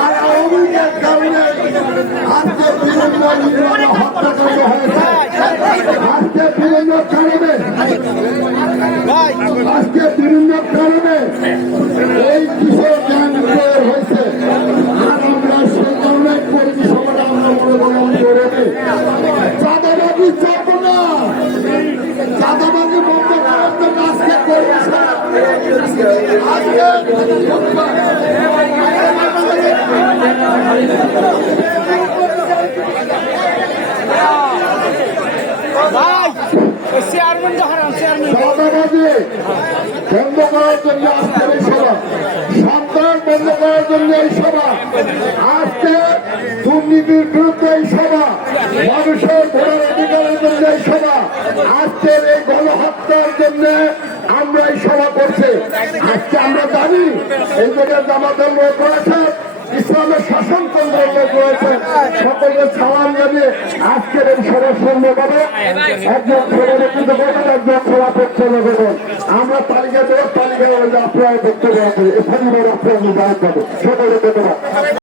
আর আওয়ামী লীগের কারণে আজকে বিভিন্ন হত্যাকাণ্ড হয়েছে। আজকে বিভিন্ন কারণে এই কিশোর গ্যাং হয়েছে। আর আমরা সেই কারণে কর্মী সভাটা আমরা মনে করে চাঁদাবাজি চলবো না, চাঁদাবাজি বন্ধ করার জন্য আজকে কর্মী সভা বন্ধ করার জন্য আজকের এই সভা, সন্ত্রাস বন্ধ করার জন্য এই সভা, আজকে দুর্নীতির বিরুদ্ধে এই সভা, মানুষের ভোটার অধিকারের জন্য এই সভা, আজকের এই গণহত্যার জন্য আমরা এই সভা করছি। আজকে আমরা জানি এই জায়গায় জামাতের লোক রয়েছে, ইসলামের শাসনতন্ত্রের লোক রয়েছে, সকলকে সালাম জানিয়ে আজকের এই সভা সম্ভব হবে। একজন সভাপতি করবেন, একজন সভাপতি করবেন। আমরা তালিকা দেবো, তালিকা আপনারা দেখতে পাবেন, এখানে আপনারা সকলে ধন্যবাদ।